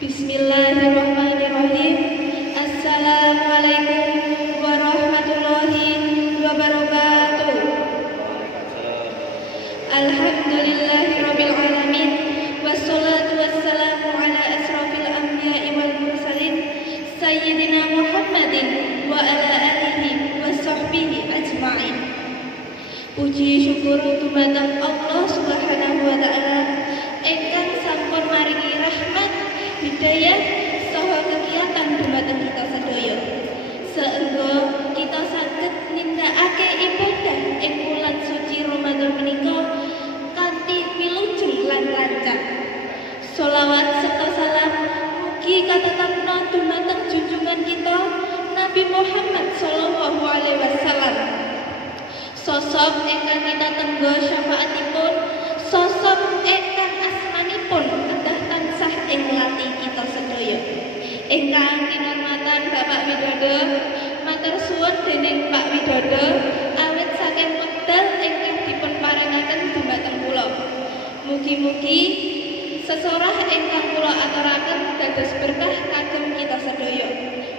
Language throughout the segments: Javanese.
Bismillahirrahmanirrahim. Assalamualaikum warahmatullahi wabarakatuh. Alhamdulillahirabbil alamin wassalatu wassalamu ala asrofil anbiya'i wal mursalin sayyidina Muhammadin wa ala alihi wa sahbihi ajma'in. Puji syukur dumateng Allah Subhanahu wa taala ingkang sampun maringi rahmat, hidayah saha kegiatan dumateng kita sedaya. Saengga kita saged nindakake ibadah ing wulan suci Ramadan menika kanthi wilujeng lan lancar. Sholawat serta salam mugi katetapna dumateng junjungan kita Nabi Muhammad sallallahu alaihi wasallam. Sosok ingkang kita tenggo syafaatipun, sosok ingkang asmanipun kedah tansah ing lati kita sedaya. Ingkang kinurmatan Bapak Widodo, matur suwun dening Pak Widodo awit saking wekdal ingkang dipun paringaken dhumateng kula. Mugi-mugi sesorah ingkang kula aturaken dados berkah kagem kita sedaya,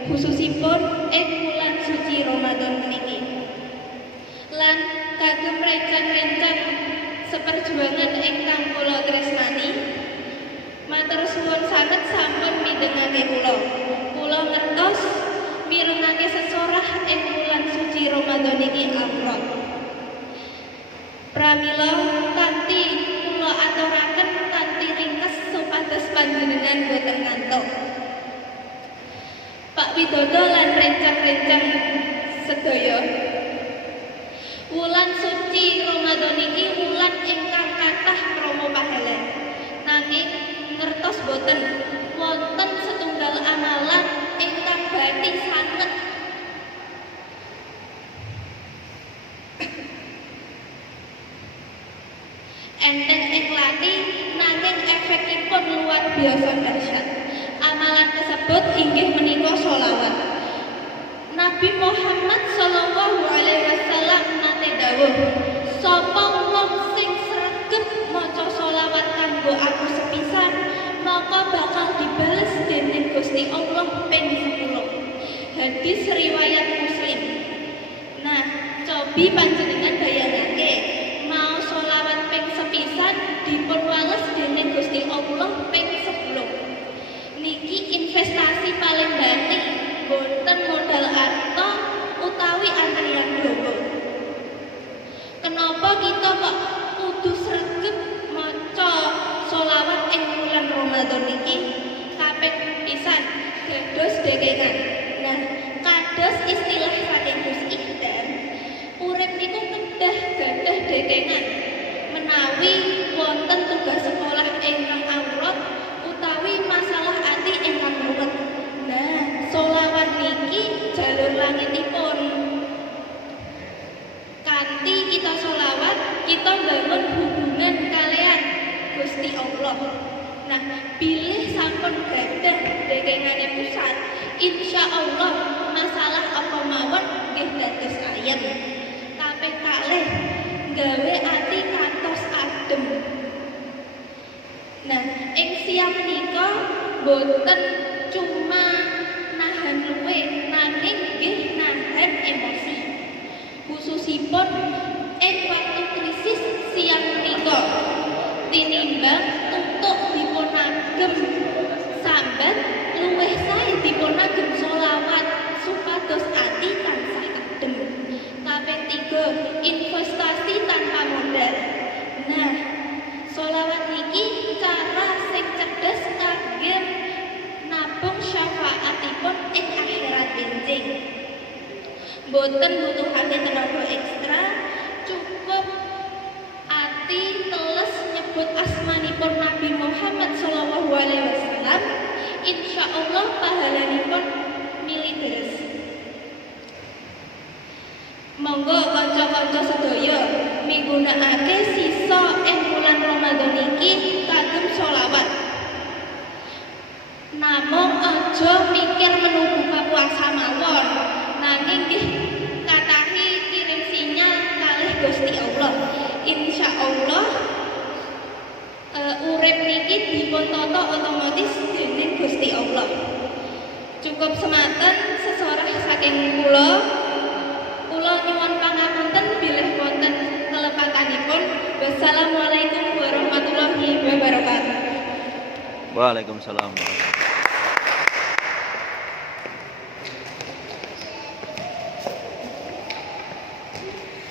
khususipun ing wulan suci Ramadan niki. Lan kagem rencang-rencang seperjuangan ingkang kula tresnani, matur suwun sanget sampun midhengake kula. Kula ngertos mirengake sesorah ing wulan suci Ramadan iki amrot. Pramila kanthi kula aturaken kanthi ringkes supados panjenengan boten ngantuk. Pak Widodo lan rencang-rencang sedaya, wulan suci Ramadan iki wulan ingkang kathah promo pahala. Nanging ngertos boten wonten setunggal amalan ingkang bathi sanget enteng ing lati, nanging efekipun luar biasa dahsyat. Amalan tersebut inggih menika sholawat. Nabi Muhammad sallallahu alaihi wasallam nate dawuh, sapa wong sing sregep maca sholawat kanggo aku sepisan, maka bakal dibales dening Gusti Allah ping 10. Hadis riwayat Muslim. Nah, cobi panjenengan bayangake, mau sholawat ping sepisan dipun wales dening Gusti Allah ping 10. Niki investasi paling bathi, boten modal arta utawi antrian dawa. Kenapa kita kok kudu sregep maca sholawat ing bulan Ramadan iki? Kaping pisan dados dekengan. Nah, kados istilah saking Gus Iqdam, urip niku kedah gadah dekengan menawi wonten tugas sekolah ingkang awrat utawi masalah ati ingkang ruwet. Nah, sholawat niki jalur langitipun. Kanthi kita sholawat, kita bangun hubungan kalian Gusti Allah. Nah, bilih sampun gadah dekengane pusat, insya Allah masalah apa mawon nggih dados ayem. Kaping kalih gawe ati kantos adem. Nah, ing siang menika boten cuma nahan luwe, nanging nggih nahan emosi. Khususipun ing waktu krisis siang menika, tinimbang untuk dipunagem sambat, luwih sae dipunagem sholawat supados ati tansah adem. Kaping 3, investasi tanpa modal. Nah, sholawat niki cara sing cerdas kangge nabung syafaatipun ing akhirat benjing. Boten butuhake tenaga ekstra, cukup ati teles nyebut asmanipun Nabi Muhammad sallallahu alaihi wasallam, insyaallah pahalanipun mili deres. Monggo kanca-kanca sedaya migunakake sisa ing bulan Ramadan iki kagem sholawat. Namung aja mikir menunggu puasa mawon, nanging nggih katahi kirim sinyal kalih Gusti Allah. Insyaallah urip niki dipun tata otomatis dening Gusti Allah. Cukup semanten sesorah saking kula. Kula nyuwun pangapunten bilih wonten kelepatanipun. Wassalamualaikum warahmatullahi wabarakatuh. Waalaikumsalam warahmatullahi wabarakatuh.